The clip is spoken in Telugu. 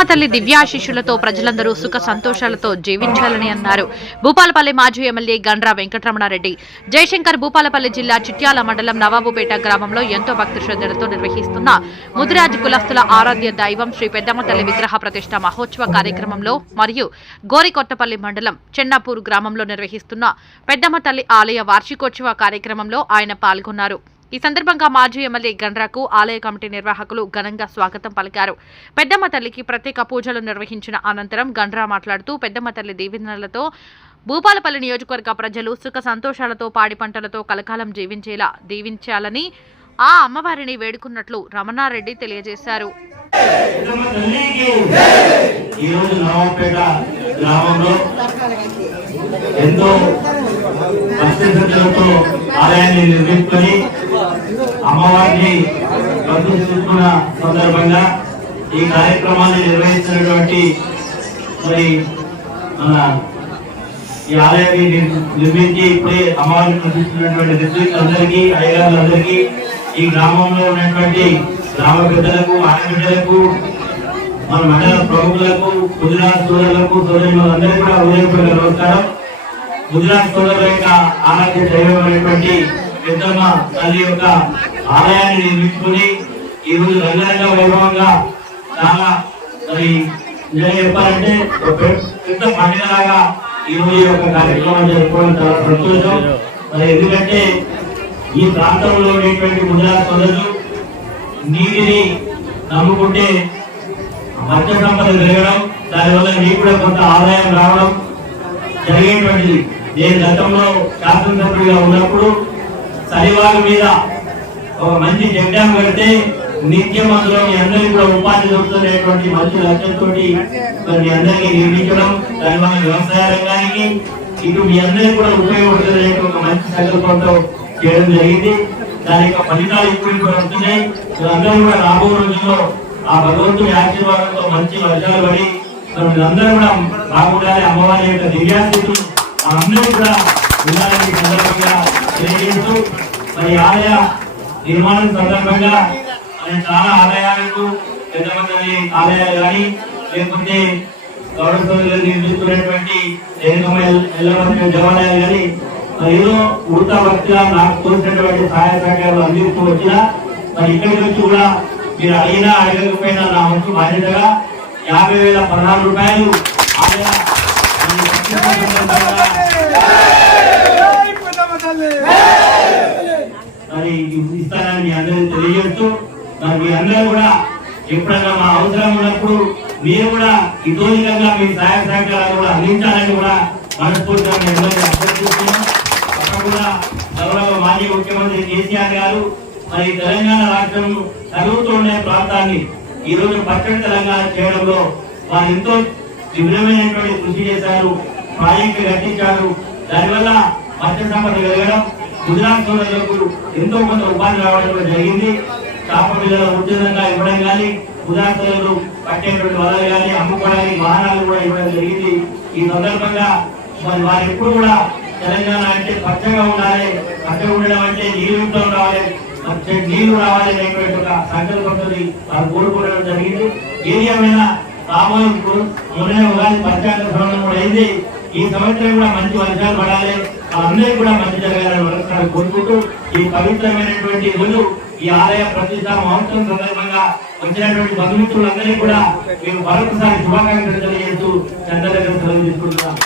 పెద్దమ్మ తల్లి దివ్యాశీస్సులతో ప్రజలందరూ సుఖ సంతోషాలతో జీవించాలని అన్నారు. భూపాలపల్లి మాజీ ఎమ్మెల్యే గండ్రా వెంకటరమణారెడ్డి. జయశంకర్ భూపాలపల్లి జిల్లా చిట్యాల మండలం నవాబుపేట గ్రామంలో ఎంతో భక్తి శ్రద్ధలతో నిర్వహిస్తున్న ముదిరాజు కులస్తుల ఆరాధ్య దైవం శ్రీ పెద్దమ్మ తల్లి విగ్రహ ప్రతిష్ఠ మహోత్సవ కార్యక్రమంలో మరియు గోరికొత్తపల్లి మండలం చెన్నాపూర్ గ్రామంలో నిర్వహిస్తున్న పెద్దమ్మ తల్లి ఆలయ వార్షికోత్సవ కార్యక్రమంలో ఆయన పాల్గొన్నారు. ఈ సందర్భంగా మాజీ ఎమ్మెల్యే గండ్రాకు ఆలయ కమిటీ నిర్వాహకులు ఘనంగా స్వాగతం పలికారు. పెద్దమ్మ తల్లికి ప్రత్యేక పూజలు నిర్వహించిన అనంతరం గండ్రా మాట్లాడుతూ పెద్దమ్మ తల్లి దీవెనలతో భూపాలపల్లి నియోజకవర్గ ప్రజలు సుఖ సంతోషాలతో పాడి పంటలతో కలకాలం జీవించేలా దీవించాలని ఆ అమ్మవారిని వేడుకున్నట్లు రమణారెడ్డి తెలియజేశారు. ఆలయాన్ని నిర్మించుకొని అమ్మవారిని ప్రతిష్ఠిస్తున్న సందర్భంగా ఈ కార్యక్రమాన్ని నిర్వహిస్తున్నటువంటి మరి మన ఈ ఆలయాన్ని నిర్మించి ఇప్పుడే అమ్మవారిని ప్రతిష్ఠిస్తున్నటువంటి రిత్వికులందరికీ అయ్యగారులందరికీ ఈ గ్రామంలో ఉన్నటువంటి గ్రామ పెద్దలకు ఆడబిడ్డలకు మన మండల ప్రముఖులకు గుజరాత్ సోదరులకు సోదరులందరికీ కూడా ఉదయపూర్వక నమస్కారం. గుజరాత్ సోదరుల ఆరాధ్య దైవమైనటువంటి పెద్దమ్మ తల్లి యొక్క ఆలయాన్ని నిర్మించుకుని ఈ రోజు రంగరంగ వైభవంగా చాలా మరి చెప్పాలంటే పెద్ద పండుగలాగా ఈ రోజు యొక్క కార్యక్రమం జరుపుకోవడం చాలా సంతోషం. మరి ఎందుకంటే ఈ ప్రాంతంలో ఉండేటువంటి గుజరాత్ సోదరులు నీటిని నమ్ముకుంటే మత్స్య సంపద పెరగడం, దానివల్ల మీకు కూడా కొంత ఆదాయం రావడం జరిగేటువంటిది. నేను గతంలో శాసనసభ్యుడిగా ఉన్నప్పుడు సరివాగు మీద ఒక మంచి జడ్డం కడితే నిత్యం అందులో మీ అందరికీ కూడా ఉపాధి దొరుకుతున్నటువంటి మంచి లక్ష్యంతో మీ అందరికీ నిర్మించడం, దానివల్ల వ్యవసాయ రంగానికి ఇటు మీ అందరికీ కూడా ఉపయోగపడుతున్న ఒక మంచి సంకల్పంతో చేయడం జరిగింది. దాని యొక్క ఫలితాలు ఇప్పుడు వస్తున్నాయి. అందరూ కూడా రాబో రోజుల్లో ఆ భగవంతుడి ఆశీర్వాదంతో మంచి వర్షాలు పడి అందరూ కూడా బాగుండాలి. అమ్మవారి యొక్క దివ్యాస్థితులు అందరూ కూడా ఉండాలని సందర్భంగా తెలియజేస్తూ మరి ఆలయ నిర్మాణం సందర్భంగా చాలా ఆలయాలకు పెద్దమంది ఆలయాలు కానీ లేకపోతే గౌరవ నిర్మిస్తున్నటువంటి దేవాలయాలు కానీ ఏదో ఉడతా భక్తిగా నాకు తోచినటువంటి సహాయ సహకారాలు అందిస్తూ వచ్చినా మరి ఇక్కడికి వచ్చి కూడా మీరు అడిగినా అడగకపోయినా నా వంతు బాధ్యతగా 50,016 రూపాయలు ఆలయ మరి ఇస్తానని మీ అందరూ తెలియజేస్తూ మరి మీ అందరూ కూడా ఎప్పుడన్నా మా అవసరం ఉన్నప్పుడు మీరు కూడా ఇతోనికంగా మీ సహాయ సహకారాలు కూడా అందించాలని కూడా మనస్ఫూర్తిగా అభ్యర్థిస్తున్నాం. అక్కడ కూడా గౌరవ మాజీ ముఖ్యమంత్రి కేసీఆర్ గారు మరి తెలంగాణ రాష్ట్రం చదువుతూ ఉండే ప్రాంతాన్ని ఈ రోజు పచ్చడి తెలంగాణ చేయడంలో వారు ఎంతో విభిన్నమైనటువంటి కృషి చేశారు, ప్రాజెక్టు కట్టించారు. దానివల్ల మత్స్య సంపద పెరగడం, గుజరాత్ సోదరులకు ఎంతో కొంత ఉపాధి రావడం జరిగింది. చేప పిల్లల ఉచితంగా ఇవ్వడం కానీ, గుజరాత్ సోదరులు పట్టేటువంటి వలలు కానీ అమ్ముకోవడానికి వాహనాలు కూడా ఇవ్వడం జరిగింది. ఈ సందర్భంగా మరి వారు ఎప్పుడు కూడా తెలంగాణ అంటే పచ్చగా ఉండాలి, పచ్చగా ఉండడం అంటే నీరుతో రావాలి, నీళ్లు రావాలి అనేటువంటి ఒక సంకల్పంతో వారు కోరుకోవడం జరిగింది. ఏదేమైనా రాబోయే మొన్న ఉగాది పంచాంగ శ్రవణం కూడా అయింది. ఈ సంవత్సరం కూడా మంచి వర్షాలు పడాలి, అందరికీ కూడా మంచి జరగాలని మనస్కారం కోరుకుంటూ ఈ పవిత్రమైనటువంటి రోజు ఈ ఆలయ ప్రతిష్ట మహోత్సవం సందర్భంగా వచ్చినటువంటి బంధుమిత్రులందరికీ కూడా మేము మరొకసారి శుభాకాంక్షలు తెలియజేస్తూ చంద్రబాబు తీసుకుంటున్నాం.